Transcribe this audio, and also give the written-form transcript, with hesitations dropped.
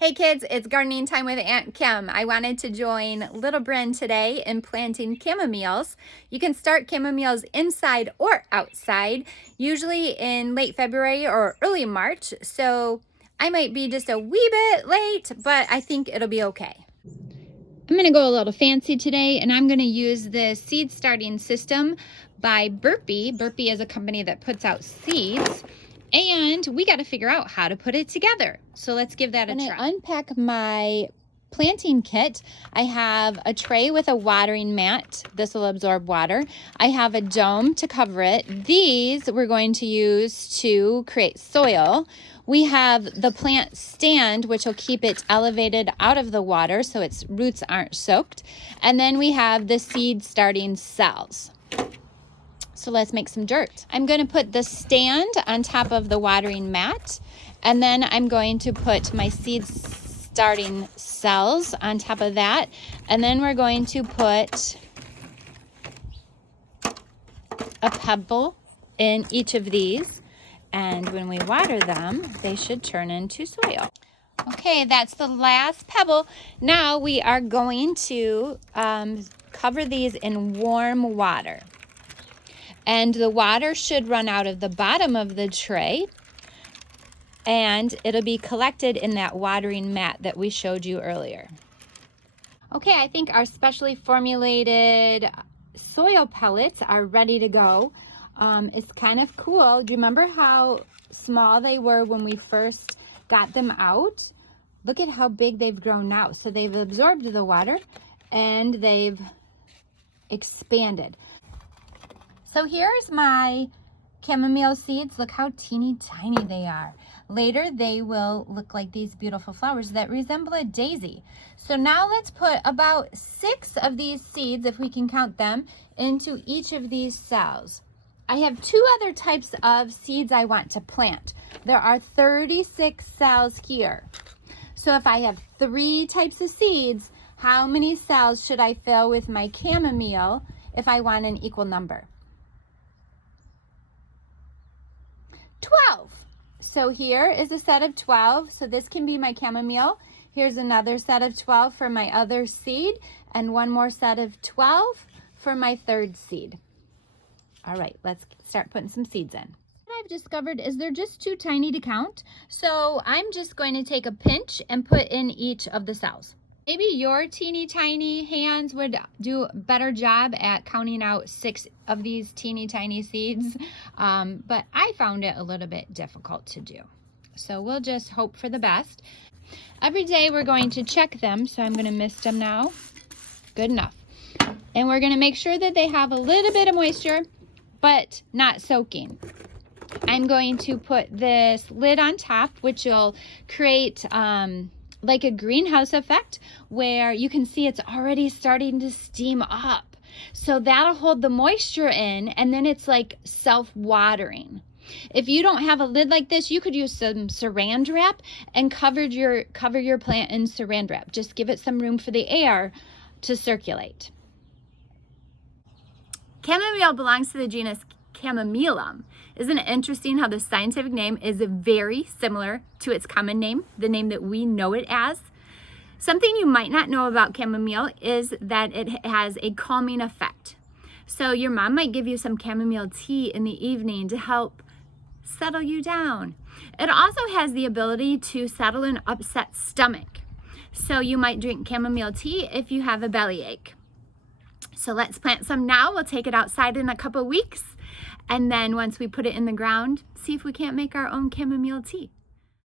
Hey kids, it's gardening time with Aunt Kim. I wanted to join little Bryn today in planting chamomiles. You can start chamomiles inside or outside, usually in late February or early March. So I might be just a wee bit late, but I think it'll be okay. I'm going to go a little fancy today, and I'm going to use the seed starting system by Burpee. Burpee is a company that puts out seeds. And we got to figure out how to put it together. So let's give that a try. When I unpack my planting kit, I have a tray with a watering mat. This will absorb water. I have a dome to cover it. These we're going to use to create soil. We have the plant stand, which will keep it elevated out of the water so its roots aren't soaked. And then we have the seed starting cells. So let's make some dirt. I'm going to put the stand on top of the watering mat, and then I'm going to put my seed starting cells on top of that, and then we're going to put a pebble in each of these, and when we water them, they should turn into soil. Okay, that's the last pebble. Now we are going to cover these in warm water. And the water should run out of the bottom of the tray, and it'll be collected in that watering mat that we showed you earlier. Okay, I think our specially formulated soil pellets are ready to go. It's kind of cool. Do you remember how small they were when we first got them out? Look at how big they've grown now. So they've absorbed the water and they've expanded. So here's my chamomile seeds. Look how teeny tiny they are. Later they will look like these beautiful flowers that resemble a daisy. So now let's put about 6 of these seeds, if we can count them, into each of these cells. I have 2 other types of seeds I want to plant. There are 36 cells here. So if I have 3 types of seeds, how many cells should I fill with my chamomile if I want an equal number? 12. So here is a set of 12. So this can be my chamomile. Here's another set of 12 for my other seed, and one more set of 12 for my third seed. All right, let's start putting some seeds in. What I've discovered is they're just too tiny to count. So I'm just going to take a pinch and put in each of the cells. Maybe your teeny tiny hands would do a better job at counting out 6 of these teeny tiny seeds, but I found it a little bit difficult to do. So we'll just hope for the best. Every day we're going to check them, so I'm going to mist them now. Good enough. And we're going to make sure that they have a little bit of moisture, but not soaking. I'm going to put this lid on top, which will create like a greenhouse effect where you can see it's already starting to steam up. So that'll hold the moisture in, and then it's like self-watering. If you don't have a lid like this, you could use some saran wrap and cover your plant in saran wrap. Just give it some room for the air to circulate. Chamomile belongs to the genus Chamomilum. Isn't it interesting how the scientific name is very similar to its common name, the name that we know it as? Something you might not know about chamomile is that it has a calming effect. So your mom might give you some chamomile tea in the evening to help settle you down. It also has the ability to settle an upset stomach. So you might drink chamomile tea if you have a bellyache. So let's plant some now. We'll take it outside in a couple weeks. And then once we put it in the ground, see if we can't make our own chamomile tea.